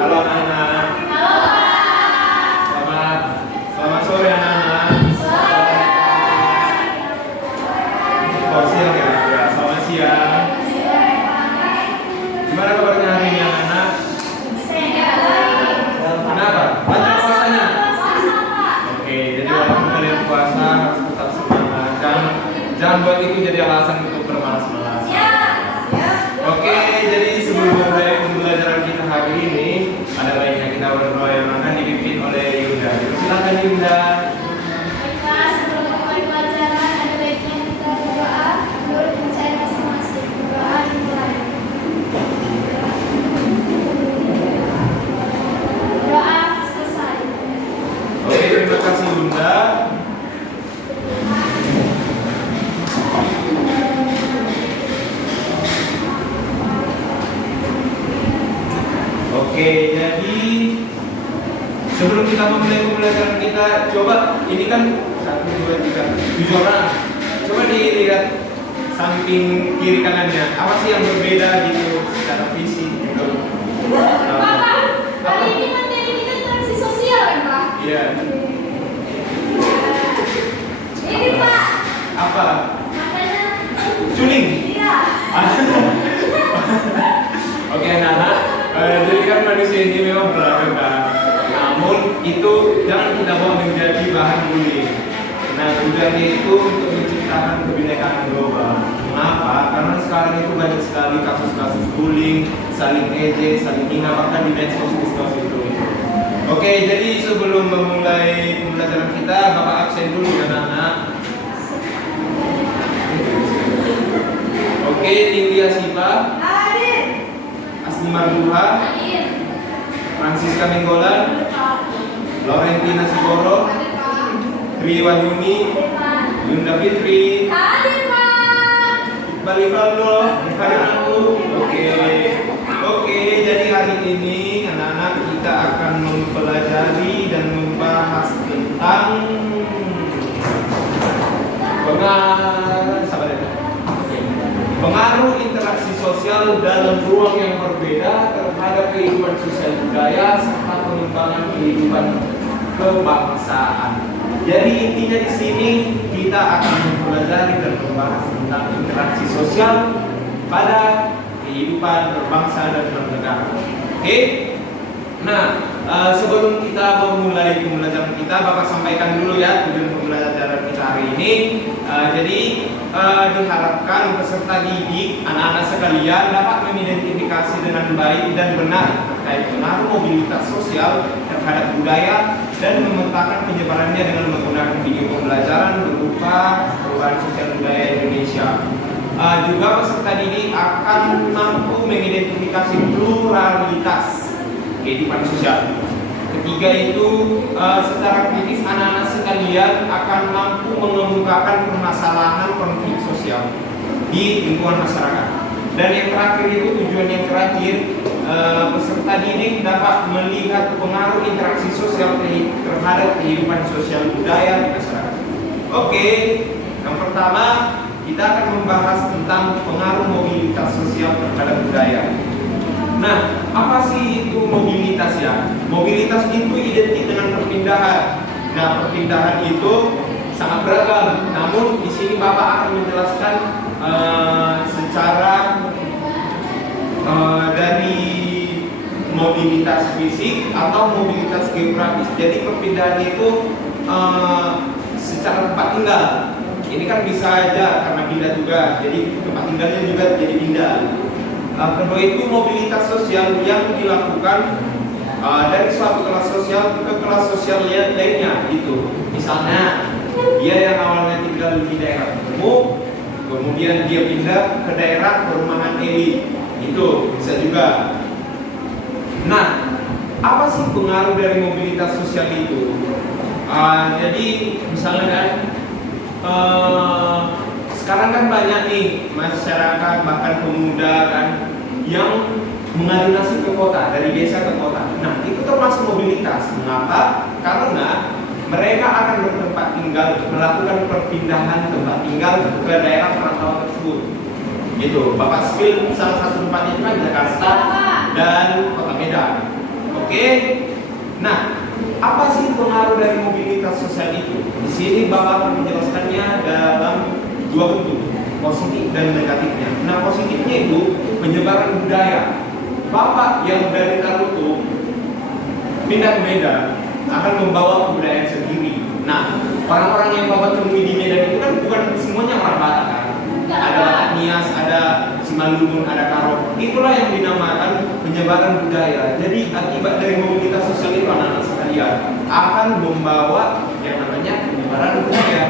Halo anak-anak. Halo Pak. Selamat sore anak-anak. Oh, siang ya? Ya, selamat siang. Gimana kabarnya hari ini anak-anak? Kenapa? Lanjut puasanya? Oke, jadi walaupun kalian puasa harus tetap semangat. Jangan buat itu jadi alasan untuk bermalas-malas. Oke, jadi sebelum mulai pembelajaran kita hari ini, ada baiknya kita berdoa yang akan dipimpin oleh Yunda. Silakan Yunda. Baiklah, sebelum memulai pelajaran, ada baiknya kita berdoa menurut percaya masing-masing. Doa dimulai. Doa selesai. Oke, terima kasih Yunda. Oke, jadi sebelum kita memulai pembelajaran kita, coba ini kan 1, 2, 3, 7 orang. Coba dilihat samping kiri kanannya. Apa sih yang berbeda gitu secara fisik gitu? Pak, hari ini materi kita interaksi sosial kan Pak? Iya. Ini Pak. Apa? Makanya. Culing. Iya. Oke anak-anak, jadi kan manusia ini memang beragam kan. Namun itu jangan kita bawa menjadi bahan bullying. Nah, tujuannya itu untuk menciptakan kebinekaan global. Mengapa? Karena sekarang itu banyak sekali kasus-kasus bullying, saling ejek, saling hina, bahkan di medsos itu. Oke, jadi sebelum memulai pembelajaran kita, Bapak absen dulu ya anak-anak. Oke, Lydia Siva, Asli Marduha, Francisca Menggolan, Laurentina Sigoro, Tri Wahyuni, Yunda Fitri, Iqbal Ivaldo, hadir aku. Oke, jadi hari ini anak-anak kita akan mempelajari dan membahas tentang pengaruh interaksi sosial dalam ruang yang berbeda terhadap kehidupan sosial budaya serta pengembangan kehidupan kebangsaan. Jadi intinya di sini kita akan mempelajari dan membahas tentang interaksi sosial pada kehidupan berbangsa dan bernegara. Oke? Nah, sebelum kita memulai pembelajaran kita, Bapak sampaikan dulu ya tujuan pembelajaran kita hari ini. Jadi diharapkan peserta didik anak-anak sekalian dapat mengidentifikasi dengan baik dan benar terkait pengaruh mobilitas sosial terhadap budaya dan memetakan penyebarannya dengan menggunakan video pembelajaran berupa perubahan sosial budaya Indonesia. Juga peserta didik akan mampu mengidentifikasi pluralitas kehidupan sosial. Ketiga itu secara kritis anak-anak sekalian akan mampu mengemukakan permasalahan konflik sosial di lingkungan masyarakat. Dan yang terakhir itu tujuan yang terakhir peserta didik dapat melihat pengaruh interaksi sosial terhadap kehidupan sosial budaya di masyarakat. Oke, yang pertama kita akan membahas tentang pengaruh mobilitas sosial terhadap budaya. Nah, apa sih itu mobilitas ya? Mobilitas itu identik dengan perpindahan. Nah, perpindahan itu sangat beragam. Namun di sini Bapak akan menjelaskan secara dari mobilitas fisik atau mobilitas geografis. Jadi perpindahan itu secara tempat tinggal. Ini kan bisa aja karena pindah juga, jadi tempat tinggalnya juga jadi pindah. Kedua itu mobilitas sosial yang dilakukan dari suatu kelas sosial ke kelas sosial lainnya gitu. Misalnya dia yang awalnya tinggal di daerah umum, kemudian dia pindah ke daerah perumahan elit, itu bisa juga. Nah, apa sih pengaruh dari mobilitas sosial itu? Jadi misalnya kan sekarang kan banyak nih masyarakat bahkan pemuda kan yang mengadu nasib ke kota, dari desa ke kota. Nah, itu termasuk mobilitas. Mengapa? Karena mereka akan bertempat tinggal, melakukan perpindahan tempat tinggal ke daerah perantauan tersebut. Gitu. Bapak spill salah satu tempatnya itu kan Jakarta dan Kota Medan. Oke. Nah, apa sih pengaruh dari mobilitas sosial itu? Di sini Bapak akan menjelaskannya dalam dua bentuk, positif dan negatifnya. Nah, positifnya itu penyebaran budaya. Bapak yang dari Naruto pindah ke Medan akan membawa kebudayaan sendiri. Nah, orang-orang yang Bapak temui di Medan itu kan bukan semuanya orang Batak kan? Ada Batak Nias, ada Simalungun, ada Karo. Itulah yang dinamakan penyebaran budaya. Jadi akibat dari mobilitas sosial itu anak-anak sekalian akan membawa yang namanya penyebaran budaya.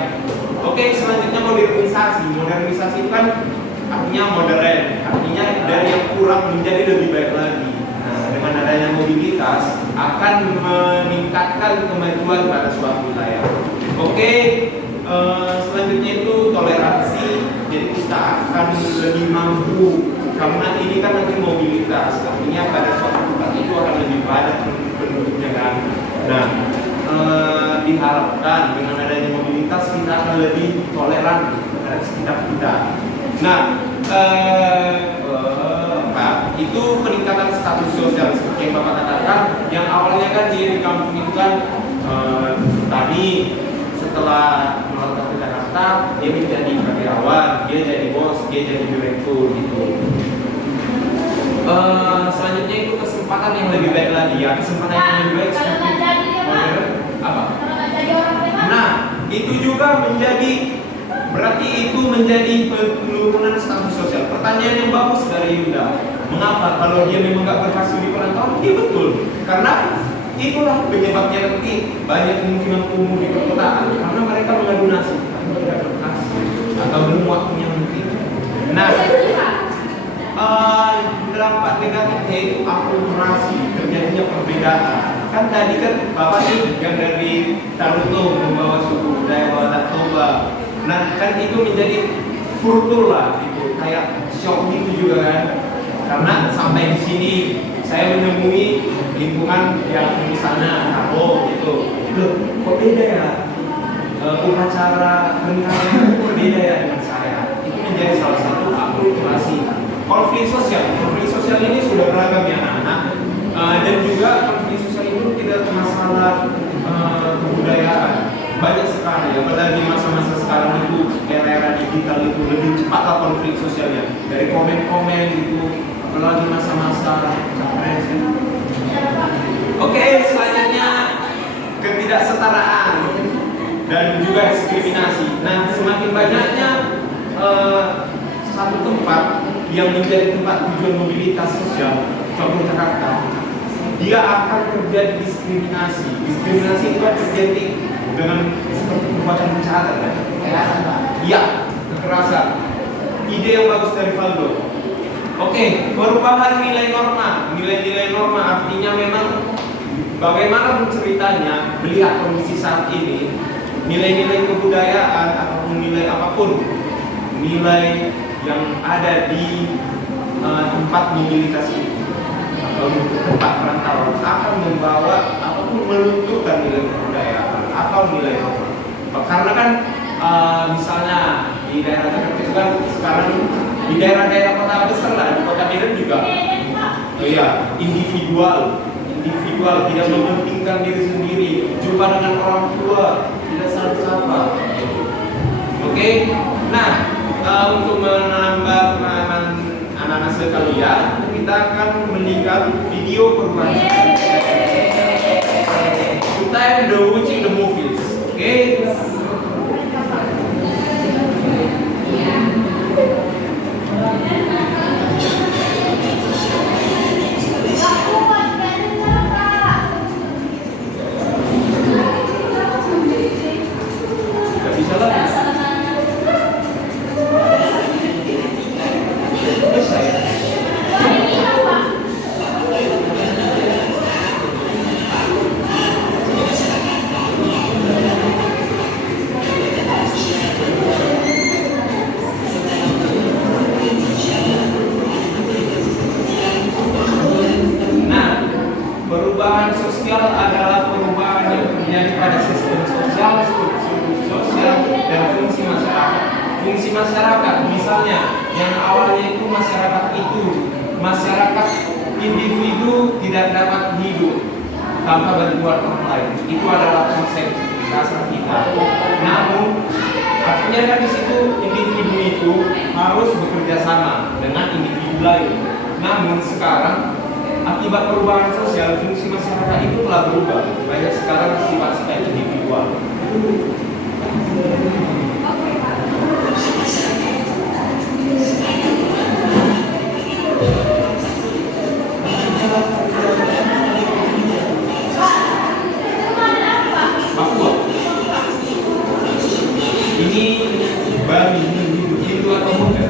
Oke, selanjutnya modernisasi. Modernisasi itu kan artinya modern, artinya dari yang kurang menjadi lebih baik lagi. Nah, dengan adanya mobilitas akan meningkatkan kemajuan pada suatu wilayah. Oke, selanjutnya itu toleransi. Jadi kita akan lebih mampu karena ini kan nanti mobilitas, artinya pada suatu tempat itu akan lebih padat penduduknya kan. Nah, diharapkan dengan adanya mobilitas kita akan lebih toleran terhadap sekitar kita. Nah, itu peningkatan status sosial seperti yang Bapak katakan, yang awalnya kan dia di kampung itu kan tadi setelah melangkah ke Jakarta dia menjadi karyawan, dia jadi bos, dia jadi direktur gitu. Selanjutnya itu kesempatan yang lebih baik lagi ya, kesempatan yang lebih baik kalau nggak jadi dia Pak, apa? kalau nggak jadi orang preman. Nah, itu juga berarti itu menjadi penurunan status sosial. Pertanyaan yang bagus dari Yuda. Mengapa? Kalau dia memang nggak berhasil di perantauan, iya betul. Karena itulah penyebabnya nanti banyak kemungkinan kumuh di perkotaan. Karena mereka mengadu nasib, tidak berhasil atau belum waktunya nanti. Nah, dampak negatifnya itu akulturasi, terjadinya perbedaan. Kan tadi kan Bapak nih yang dari Taruto membawa suku budaya Batak Toba. Nah, kan itu menjadi kultur lah, gitu. Kayak shock gitu juga kan. Karena sampai di sini saya menemui lingkungan yang misalnya Karo gitu. Loh, kok beda ya? Upacara pernikahan berbeda ya dengan saya. Itu menjadi salah satu akulturasi. Konflik sosial ini sudah beragam ya anak-anak. Dan juga konflik sosial itu tidak masalah kebudayaan. Banyak sekali, apalagi masa-masa sekarang itu era-era digital itu lebih cepatlah konflik sosialnya. Dari komen-komen gitu, apalagi masa-masa capres. Oke, selanjutnya ketidaksetaraan dan juga diskriminasi. Nah, semakin banyaknya satu tempat yang menjadi tempat tujuan mobilitas sosial, contoh Jakarta, dia akan terjadi diskriminasi. Diskriminasi itu kan terjadi dengan seperti perbuatan kejahatan kan? Kekerasan Pak? Iya, kekerasan. Ide yang bagus dari Valdo. Oke, perubahan nilai norma. Nilai-nilai norma artinya memang bagaimana ceritanya melihat kondisi saat ini, nilai-nilai kebudayaan ataupun nilai apapun, nilai yang ada di tempat mobilitas itu atau tempat perantauan akan membawa ataupun melunturkan nilai kebudayaan atau nilai norma. Karena kan misalnya di daerah Jakarta itu kan sekarang di daerah-daerah kota besar lah, di kota Medan juga. Oh iya, individual tidak mementingkan diri sendiri, jumpa dengan orang tua, tidak saling sapa. Oke, nah untuk menambah pengalaman anak-anak sekalian, kita akan melihat video perubahan. Time the watching the movies. Oke. Misalnya, yang awalnya itu masyarakat individu tidak dapat hidup tanpa bantuan orang lain. Itu adalah konsep dasar kita. Namun, artinya kan di situ individu itu harus bekerja sama dengan individu lain. Namun sekarang akibat perubahan sosial, fungsi masyarakat itu telah berubah. Banyak sekarang sifat-sifat individual. Papua. Ini Bali, Hindu atau Buddha?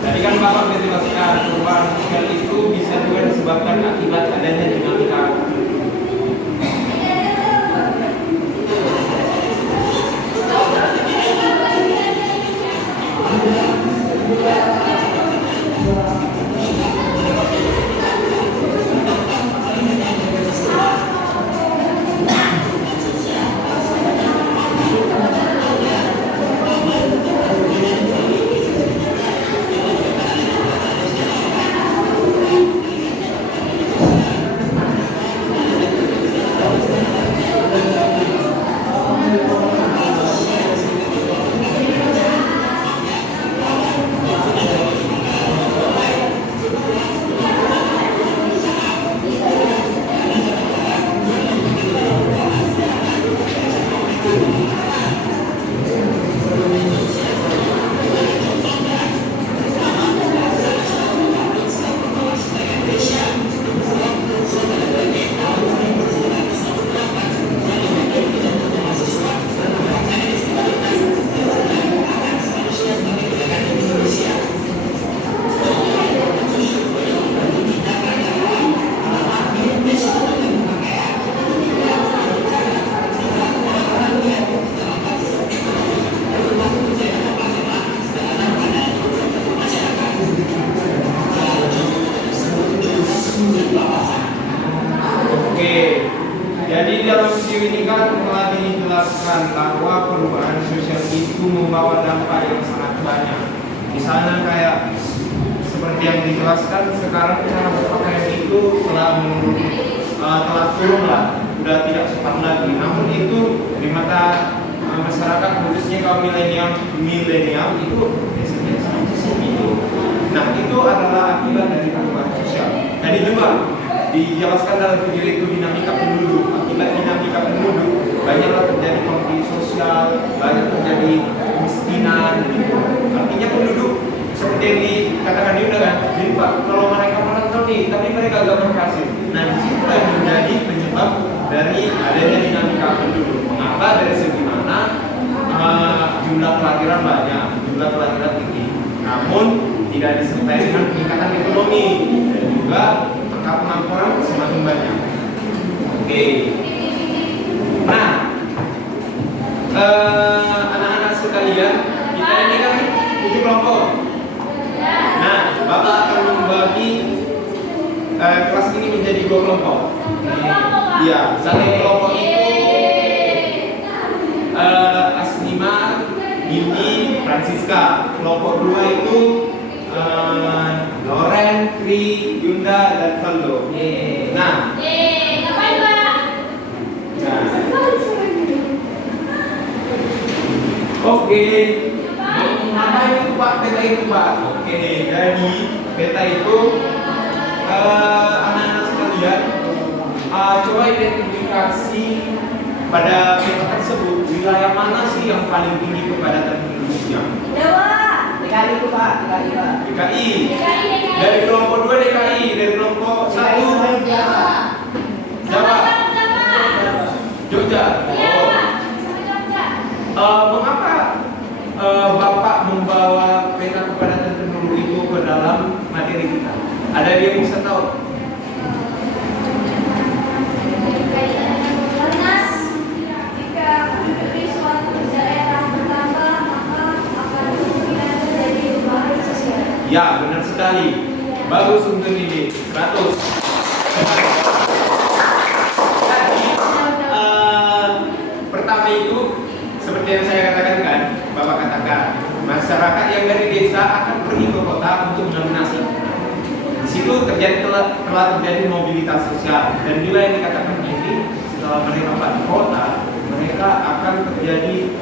Tadi kan Bapak sudah jelaskan perubahan sosial itu bisa juga disebabkan akibat adanya dinamika. Jadi dalam video ini kan telah dijelaskan bahwa perubahan sosial itu membawa dampak yang sangat banyak. Misalnya kayak seperti yang dijelaskan sekarang cara berpakaian itu telah turun lah, sudah tidak sopan lagi. Namun itu di mata masyarakat khususnya kaum milenial itu biasanya itu. Nah itu adalah akibat dari perubahan sosial. Tadi juga dijelaskan dalam video itu dinamika penduduk. Akibat dinamika penduduk banyaklah terjadi konflik sosial, banyak terjadi kemiskinan. Artinya penduduk seperti yang dikatakan Yuda kan, jadi Pak, kalau mereka menonton nih, tapi mereka gak berhasil. Nah disitulah yang menjadi penyebab dari adanya dinamika penduduk. Mengapa? Dari segi mana jumlah kelahiran banyak, jumlah kelahiran tinggi, namun tidak disertai dengan peningkatan ekonomi dan juga angka pengangguran semakin banyak. Oke. Nah, anak-anak sekalian, kita ini kan 7 kelompok. Nah, Bapak akan membagi kelas ini menjadi 2 kelompok. Iya, satu kelompok itu Asnima, Yuni, Francisca. Kelompok 2 itu Loren, Tri, Yunda, dan Valdo. Nah, ngapain Pak? Oke. Mana itu Pak? Peta itu Pak. Oke, jadi peta itu anak-anak sekalian coba identifikasi pada peta tersebut wilayah mana sih yang paling tinggi kepadatan penduduknya? DKI itu Pak, DKI. Dari kelompok 2 DKI, dari kelompok 1 Jawa. Jogja. Mengapa Bapak membawa peta kepadatan penduduk itu ke dalam materi kita? Ada yang bisa tahu? Ya, benar sekali. Bagus untuk ini. 100. Jadi, pertama itu seperti yang saya katakan kan, Bapak katakan, masyarakat yang dari desa akan pergi ke kota untuk mendominasi. Di situ telah terjadi mobilitas sosial, dan juga yang dikatakan ini setelah mereka di kota, mereka akan terjadi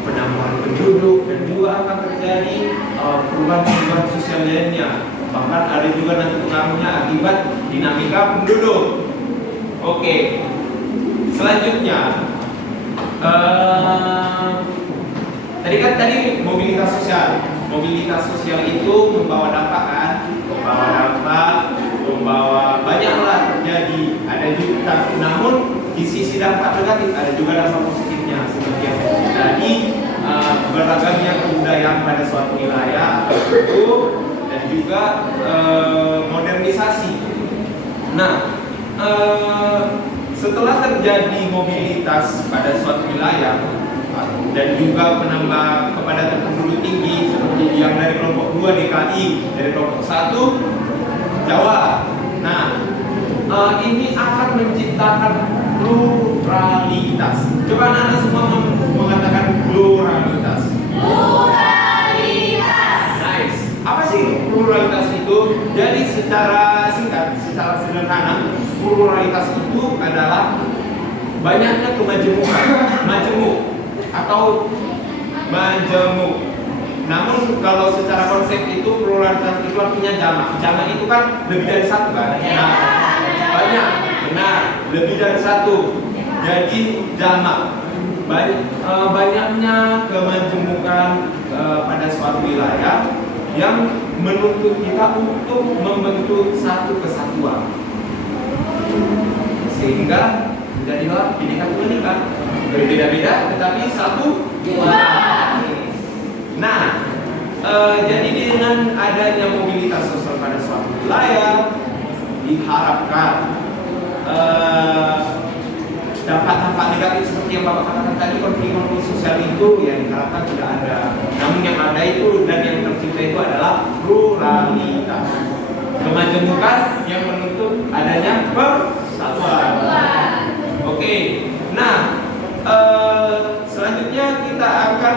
penambahan penduduk, dan juga akan terjadi perubahan sosial lainnya. Bahkan ada juga nanti pengaruhnya akibat dinamika penduduk. Oke, selanjutnya tadi mobilitas sosial. Mobilitas sosial itu membawa dampak kan? Membawa banyaklah terjadi. Ada juga, namun di sisi dampak negatif ada juga dampak positifnya, seperti yang tadi beragamnya kebudayaan pada suatu wilayah itu, dan juga modernisasi. Nah, setelah terjadi mobilitas pada suatu wilayah dan juga menambah kepadatan penduduk tinggi seperti yang dari kelompok 2 DKI, dari kelompok 1 Jawa. Nah, ini akan menciptakan pluralitas. Coba anak-anak semua mengatakan pluralitas. Pluralitas. Nice. Apa sih pluralitas itu? Jadi secara singkat, secara sederhana, pluralitas itu adalah banyaknya kemajemukan, majemuk atau majemuk. Namun kalau secara konsep itu pluralitas itu artinya jamak. Jamak itu kan lebih dari satu kan? Nah, banyak, benar, lebih dari satu. Jadi jamak. Banyaknya kemajemukan pada suatu wilayah yang menuntut kita untuk membentuk satu kesatuan, sehingga menjadilah Bhinneka Tunggal Ika, berbeda-beda tetapi satu dua. Nah, jadi dengan adanya mobilitas sosial pada suatu wilayah diharapkan dampak-dampak negatif seperti yang Bapak katakan tadi, konflik-konflik sosial itu yang diharapkan tidak ada. Namun yang ada itu dan yang tercipta itu adalah pluralitas, kemajemukan yang menuntut adanya persatuan. Oke, nah selanjutnya kita akan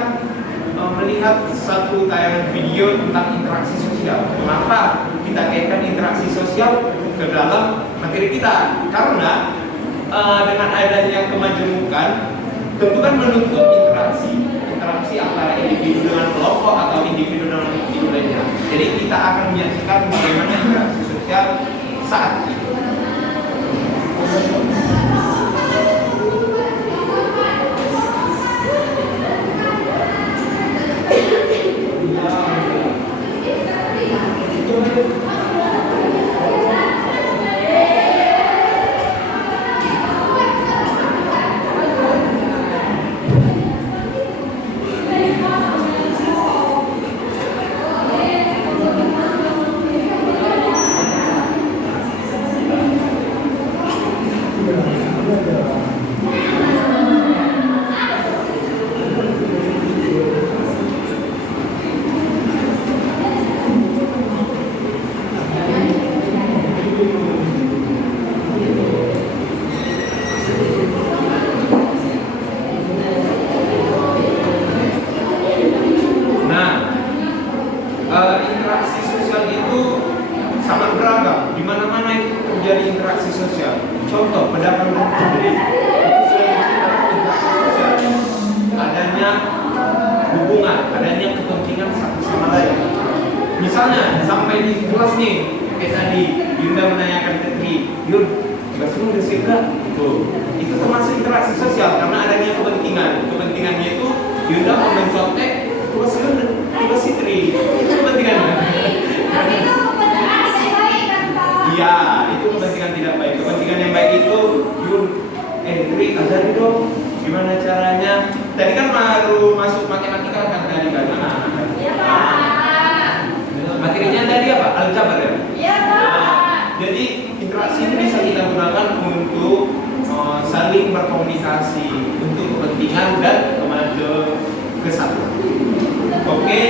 melihat satu tayangan video tentang interaksi sosial. Mengapa kita kaitkan interaksi sosial ke dalam materi kita? Karena dengan adanya kemajemukan tentu kan menuntut interaksi antara individu dengan kelompok atau individu dengan individu lainnya. Jadi kita akan menyaksikan bagaimana interaksi sosial saat itu. Interaksi sosial itu sangat beragam. Di mana-mana itu terjadi interaksi sosial. Contoh pedagang dan pembeli itu sudah interaksi sosial. Adanya hubungan, adanya kepentingan satu sama lain. Misalnya sampai di kelas nih, kayak tadi Yunda menanyakan ke Tri, Yun, tugasmu udah siap gak? Itu termasuk interaksi sosial karena adanya kepentingan. Kepentingannya itu Yunda mau mencontek tugas si Tri. Itu kepentingannya. Tapi itu kepentingan yang baik kan Pak? Iya, itu kepentingan tidak baik. Kepentingan yang baik itu, Yun, Tri, ajari dong gimana caranya. Tadi kan baru masuk matematika kan tadi kan? Iya Pak. Materinya tadi apa? Aljabar ya? Iya Pak. Jadi interaksi ini bisa kita gunakan untuk saling berkomunikasi untuk kepentingan dan kesatuan. Oke.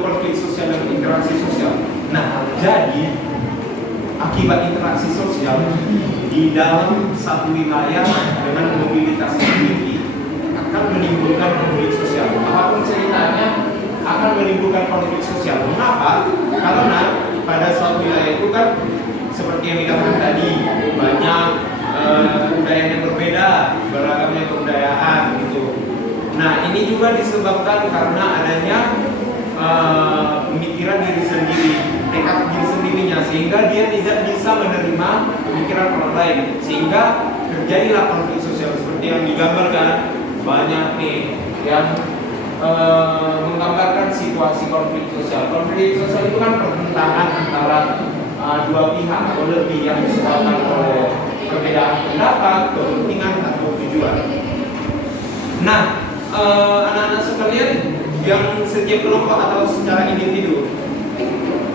konflik sosial dan interaksi sosial. Nah, jadi akibat interaksi sosial di dalam satu wilayah dengan mobilitas yang tinggi akan menimbulkan konflik sosial. Apapun ceritanya akan menimbulkan konflik sosial. Mengapa? Karena pada suatu wilayah itu kan seperti yang dikatakan tadi, banyak budaya yang berbeda, beragamnya kebudayaan gitu. Nah, ini juga disebabkan karena adanya pemikiran diri sendiri, tekad diri sendirinya, sehingga dia tidak bisa menerima pemikiran orang lain, sehingga terjadilah konflik sosial seperti yang digambarkan. Banyak nih yang menggambarkan situasi konflik sosial. Konflik sosial itu kan pertentangan antara dua pihak atau lebih yang disebabkan oleh perbedaan pendapat, kepentingan atau tujuan. Nah, anak-anak sekalian yang setiap kelompok atau secara individu,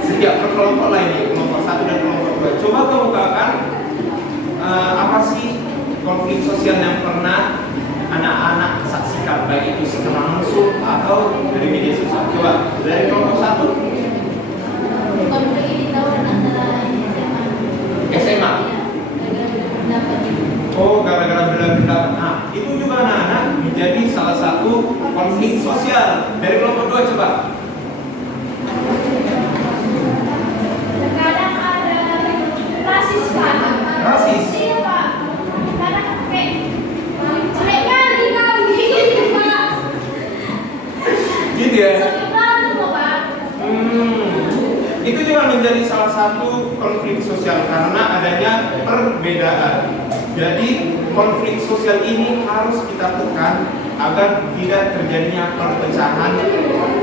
setiap kelompok lainnya, kelompok 1 dan kelompok 2, coba kemukakan apa sih konflik sosial yang pernah anak-anak saksikan, baik itu secara langsung atau dari media sosial. Coba dari kelompok 1. Konflik ini tawuran antara SMA. Oh, gara-gara beda pendapat. Nah, itu juga anak-anak menjadi salah satu konflik sosial. Dari kelompok 2 coba. Terkadang ada rasis, Pak. Rasis? Iya, Pak. Kadang kayak jelek kali kau gitu, Pak. Gitu ya. Sampai berantem loh, Pak. Itu juga menjadi salah satu konflik sosial karena adanya perbedaan. Jadi konflik sosial ini harus kita tekan agar tidak terjadinya perpecahan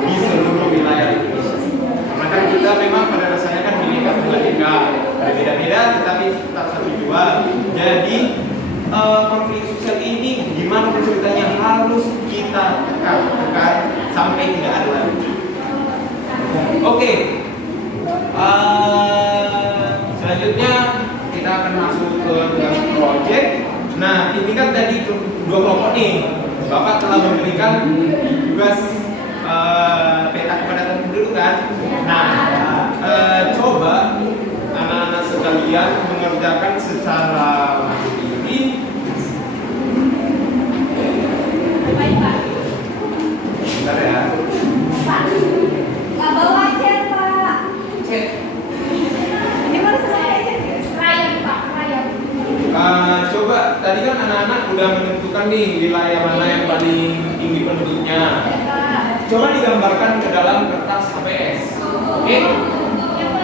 di seluruh wilayah Indonesia. Karena kan kita memang pada dasarnya kan Bhinneka Tunggal Ika, berbeda-beda tetapi tetap satu jua. Jadi konflik sosial ini gimana ceritanya harus kita tekan sampai tidak ada lagi. Oke. Selanjutnya kita akan masuk ke tugas project. Nah, ini kan tadi 2 kelompok nih. Bapak telah memberikan tugas peta kepadatan penduduk kan. Nah, coba anak-anak sekalian mengerjakan secara mandiri. Baik, Pak. Bentar ya. Pak. Nggak bawa aja, Pak. Cek. Ini baru selesai. Rayap, Pak. Rayap. Coba tadi kan anak-anak udah menentukan nih wilayah mana yang paling tinggi penduduknya. Coba digambarkan ke dalam kertas HPS. Oke?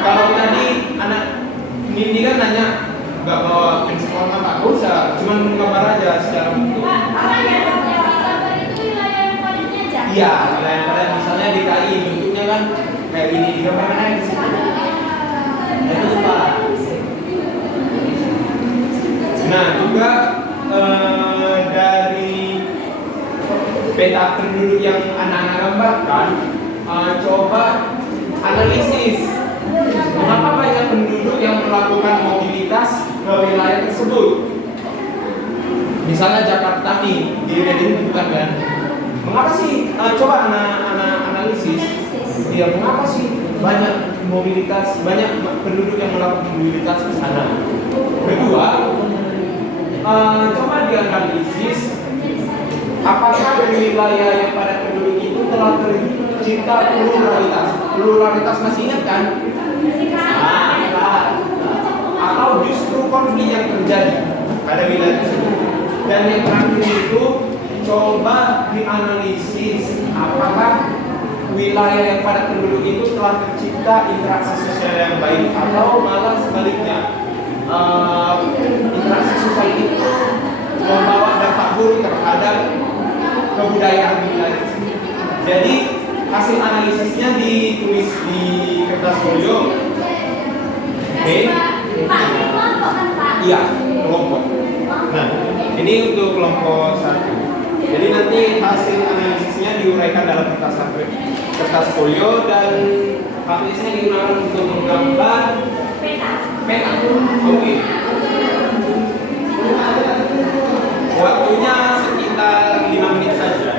Kalau tadi anak Nindi kan nanya nggak bawa pensil warna Pak, nggak usah, cuma gambar aja secara bentuk. Pak, apa ya? Yang gambar itu wilayah yang padatnya aja. Iya, wilayah yang padat misalnya DKI bentuknya kan kayak gini, digambarkan aja di situ. Itu Pak. Nah, juga dari peta penduduk yang anak-anak gambarkan, coba analisis mengapa banyak penduduk yang melakukan mobilitas ke wilayah tersebut. Misalnya Jakarta nih, diri ditentukan kan. Mengapa sih? Coba anak-anak analisis. Ya, mengapa sih banyak mobilitas, banyak penduduk yang melakukan mobilitas ke sana? Kedua, coba dianalisis apakah wilayah yang pada penduduk itu telah tercipta pluralitas. Pluralitas masih ingat kan? Atau justru konflik yang terjadi pada wilayah tersebut. Dan yang terakhir itu coba dianalisis apakah wilayah yang pada penduduk itu telah tercipta interaksi sosial yang baik atau malah sebaliknya. Interaksi sosial itu membawa dampak buruk terhadap kebudayaan wilayah tersebut. Jadi hasil analisisnya ditulis di kertas folio. Oke. Pak, ini kelompok kan, Pak? Iya, kelompok. Nah, ini untuk kelompok 1. Jadi nanti hasil analisisnya diuraikan dalam kertas folio dan HPS-nya digunakan untuk menggambar peta. Oke. Waktunya sekitar 5 menit saja.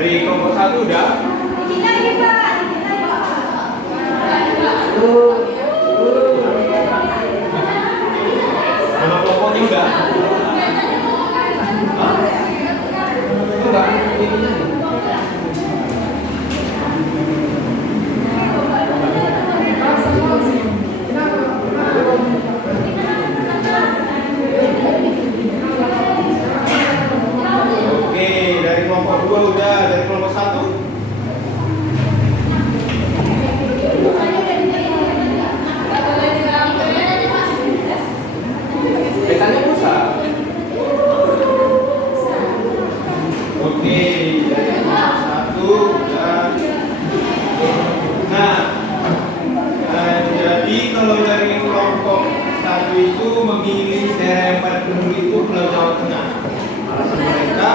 Dari kelompok 1 udah. Nama kelompoknya udah. Hah? Enggak, ininya. Oke, dari kelompok 2 udah, dari kelompok 1. Petanya pusat. Oke, dari kelompok 1 udah. Nah, jadi kalau dari kelompok 1 itu memilih daerah yang padat penduduk itu Pulau Jawa Tengah. Alasan mereka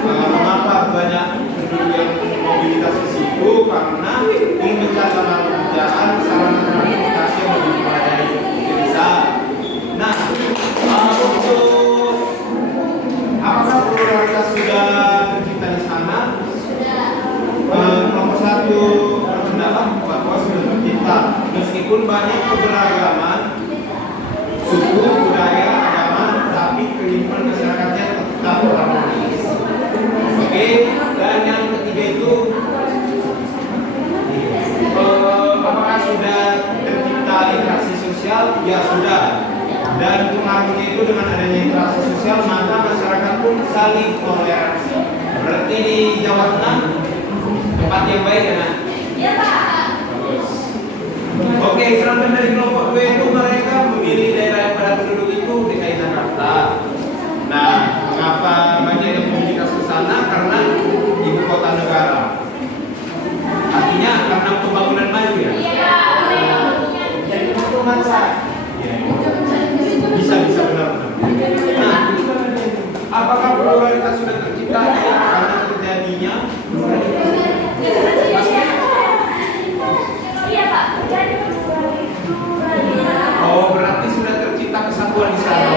mengapa banyak penduduk yang mobilitas ke situ karena ingin mencari lapangan pekerjaan, sarana transportasi yang lebih memadai di desa. Nah, untuk apakah prioritas sudah tercipta di sana? Kelompok 1 berpendapat bahwa sudah tercipta meskipun banyak keberagaman suku, budaya, agama, tapi kehidupan masyarakatnya tetap harmonis. Oke, dan yang ketiga itu apakah sudah tercipta interaksi sosial? Ya sudah. Dan pengaruhnya itu dengan adanya interaksi sosial maka masyarakat pun saling toleransi. Berarti di Jawa Tengah tempat yang baik ya nak? Iya Pak. Bagus. Oke, sedangkan dari kelompok 2 itu mereka memilih daerah yang padat penduduk itu DKI Jakarta. Nah, mengapa banyak yang mobilitas ke sana? Karena ibu kota negara. Artinya karena pembangunan maju ya. Iya. Jadi keuntungan Pak. Bisa benar-benar. Nah, apakah prioritas sudah tercipta? Ya, karena terjadinya Iya Pak. oh berarti sudah tercipta kesatuan di sana.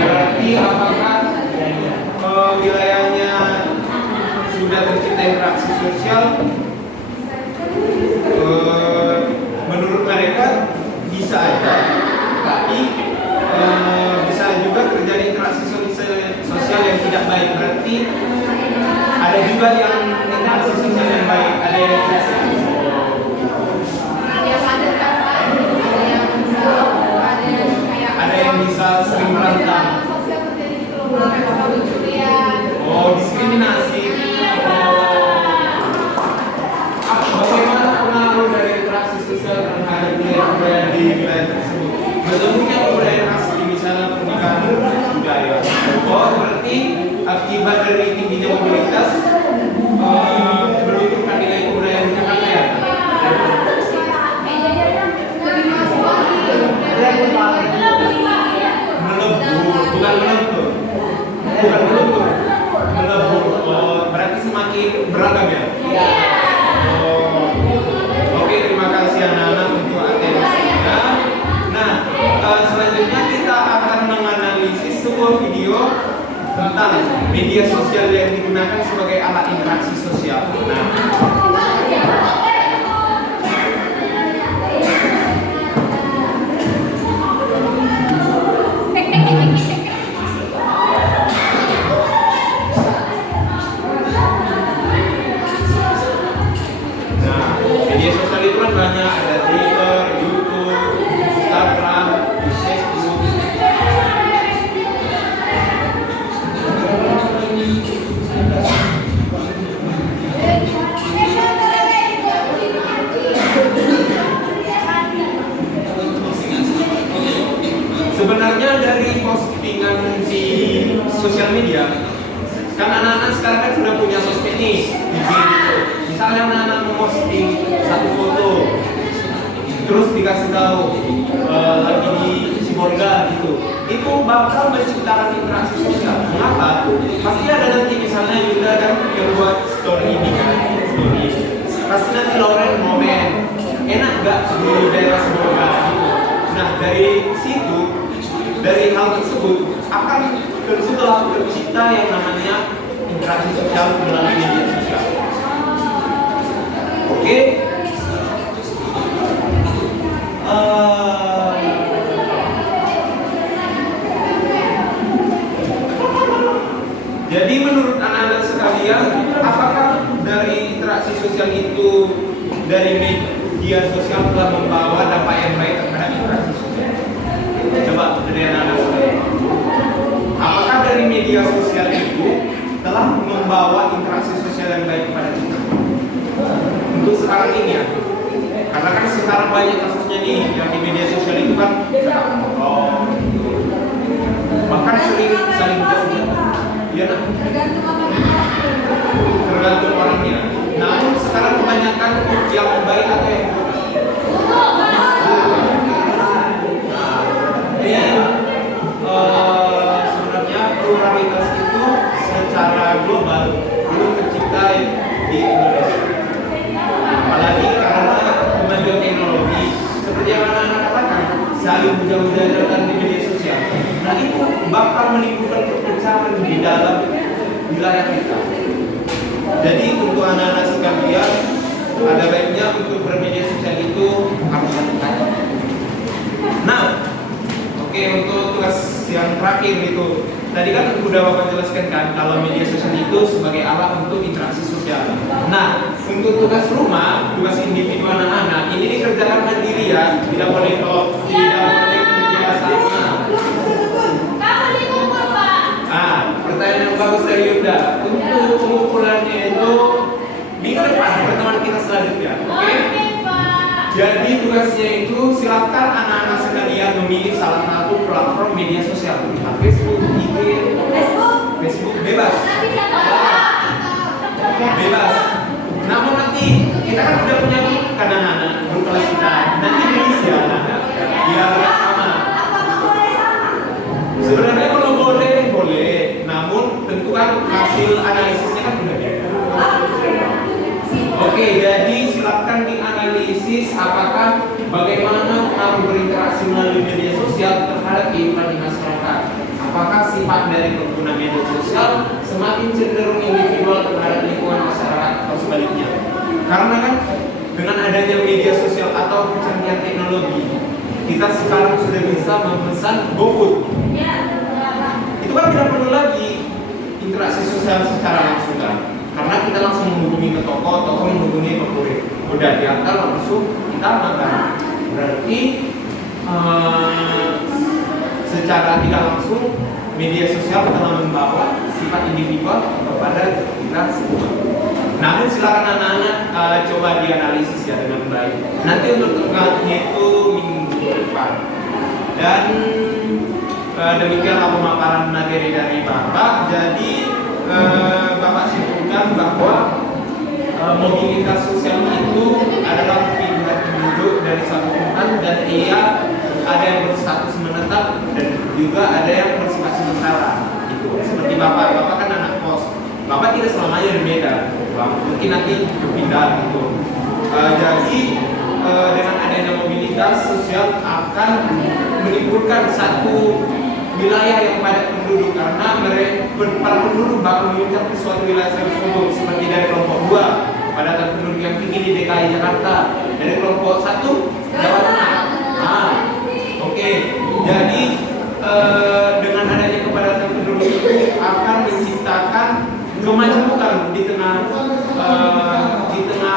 Berarti apakah wilayahnya sudah tercipta interaksi sosial? Menurut mereka bisa aja, tapi bisa juga terjadi interaksi sosial yang tidak baik. Berarti ada juga yang interaksi sosial yang baik, ada yang bisa sering berantem. Oh, diskriminasi. Bagaimana pengaruh dari interaksi sosial terhadap budaya di wilayah tersebut? Bentuknya budaya asli misalnya pernikahan budaya. Oh, berarti akibat dari tingginya mobilitas menurunkan nilai kebudayaan di Jakarta ya? Melebur. Berarti semakin beragam ya? Oh. Oke, terima kasih anak-anak untuk atensinya. Nah, selanjutnya kita akan menganalisis sebuah video tentang media sosial yang digunakan sebagai alat interaksi sosial. Nah, media sosial itu kan banyak, ada Twitter, YouTube, Instagram, Facebook. Sebenarnya dari postingan di sosial media, kan anak-anak sekarang kan sudah punya sosmed nih, gitu. Misalnya anak-anak memposting satu foto, terus dikasih tahu lagi di Sibolga gitu, itu bakal menciptakan interaksi sosial. Mengapa? Pasti ada nanti misalnya Yuda kan yang buat story ini kan, story. Pasti nanti Lauren momen, enak gak di daerah seberapa gitu. Nah dari situ, dari hal tersebut akan terbentuklah tercipta yang namanya interaksi sosial melalui media sosial. Oke. Jadi menurut anak-anak sekalian, apakah dari interaksi sosial itu dari media sosial telah membawa dampak yang baik terhadap interaksi sosial? Coba dari anak-anak sekalian. Apakah dari media sosial itu telah membawa interaksi sosial yang baik kepada kita? Untuk sekarang ini ya. Karena kan sekarang banyak kasusnya nih yang di media sosial itu kan bahkan sering saling menjatuhkan. Iya nah. Tergantung orangnya. Namun sekarang kebanyakan yang baik atau yang buruk. Sebenarnya pluralitas itu secara global belum tercipta di Indonesia. Apalagi karena kemajuan teknologi seperti yang anak-anak katakan, saling hujah-hujahan di media sosial. Nah itu bakal menimbulkan perpecahan di dalam wilayah kita. Jadi untuk anak-anak sekalian, ada baiknya untuk bermedia sosial itu harus hati-hati. Nah, oke, untuk tugas yang terakhir itu, tadi kan udah Bapak jelaskan kan kalau media sosial itu sebagai alat untuk interaksi sosial. Nah, untuk tugas rumah, tugas individu anak-anak ini dikerjakan mandiri ya, tidak boleh kerja sama. Pertanyaan yang bagus dari Yunda. Untuk pengumpulannya itu minggu depan pertemuan kita selanjutnya. Oke? Jadi tugasnya itu silakan anak-anak sekalian memilih salah satu platform media sosial, Facebook, IG, Facebook bebas. Bebas. Namun nanti kita kan udah punya anak-anak grup kelas kita. Nanti diisi ya anak-anak. Biar sama. Sebenarnya kalau boleh, namun tentu kan hasil analisisnya kan udah beda. Oke, jadi silakan dianalisis apakah bagaimana pengaruh berinteraksi melalui media sosial terhadap kehidupan di masyarakat. Apakah sifat dari pengguna media sosial semakin cenderung individual terhadap lingkungan masyarakat atau sebaliknya? Karena kan dengan adanya media sosial atau kecanggihan teknologi, kita sekarang sudah bisa memesan GoFood. Itu kan tidak perlu lagi interaksi sosial secara langsung kan, karena kita langsung menghubungi ke toko menghubungi ke kurir, udah diantar langsung kita makan. Berarti secara tidak langsung media sosial telah membawa sifat individual kepada kita semua. Namun silakan anak-anak coba dianalisis ya dengan baik. Nanti untuk tengahnya itu minggu depan. Dan demikianlah pemaparan materi dari Bapak. Jadi Bapak simpulkan bahwa mobilitas sosial itu adalah pindah penduduk dari satu tempat dan ia ada yang berstatus menetap dan juga ada yang bersifat sementara. Itu seperti Bapak kan anak kos. Bapak tidak selamanya di Medan. Mungkin nanti berpindah gitu. Jadi dengan adanya mobilitas sosial akan menimbulkan satu wilayah yang padat penduduk karena para penduduk bakal mengincar ke suatu wilayah tersebut seperti dari kelompok 2 padatan penduduk yang tinggi di DKI Jakarta, dari kelompok 1 Jawa Tengah. Oke. Jadi dengan adanya kepadatan penduduk itu akan menciptakan kemajemukan di tengah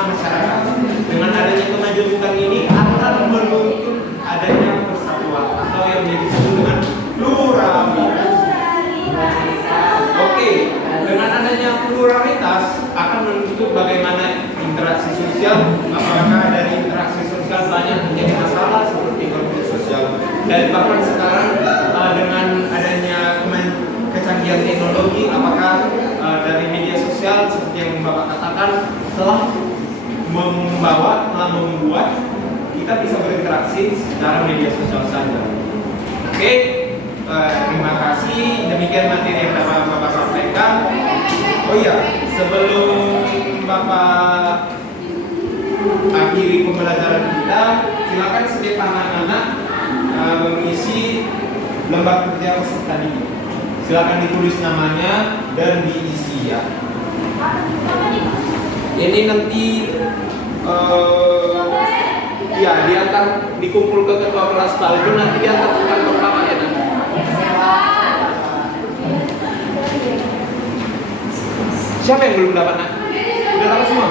masyarakat. Dengan adanya kemajemukan ini akan menuntut adanya persatuan atau yang disebut dengan pluralitas. Oke, dengan adanya pluralitas akan menuntut bagaimana interaksi sosial. Apakah dari interaksi sosial banyak menjadi masalah seperti konflik sosial, dan bahkan sekarang dengan adanya kecanggihan teknologi, apakah dari media sosial seperti yang Bapak katakan telah membuat kita bisa berinteraksi secara media sosial saja. Oke, terima kasih. Demikian materi yang dapat Bapak sampaikan. Oh iya, sebelum Bapak akhiri pembelajaran kita, silakan setiap anak-anak mengisi lembar kerja peserta didik. Silakan ditulis namanya dan diisi ya. Ini nanti ya diantar dikumpul ke ketua kelas Paldo, nanti diantar ke kantor bapak ya nanti. Siapa yang belum dapat nak? Udah dapat semua?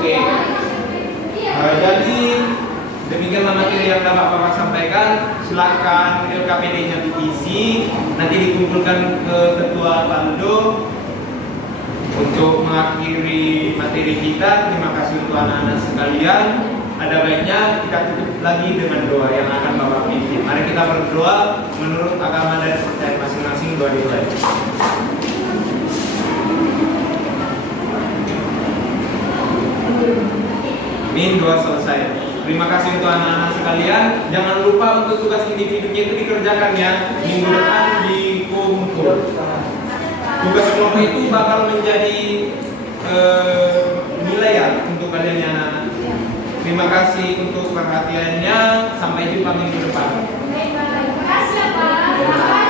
Oke. Jadi demikianlah materi yang dapat bapak sampaikan. Silakan LKPD-nya diisi, nanti dikumpulkan ke ketua Paldo untuk mengakhiri materi kita. Terima kasih untuk anak-anak sekalian. Ada baiknya kita tutup lagi dengan doa yang akan bapak pimpin. Mari kita berdoa menurut agama dan percaya masing-masing. Doa dimulai. Amin, doa selesai. Terima kasih untuk anak-anak sekalian. Jangan lupa untuk tugas individunya itu dikerjakan ya. Minggu depan dikumpul. Tugas kelompok itu bakal menjadi nilai ya untuk kalian ya anak-anak. Terima kasih untuk perhatiannya. Sampai jumpa minggu depan. Terima kasih, Pak.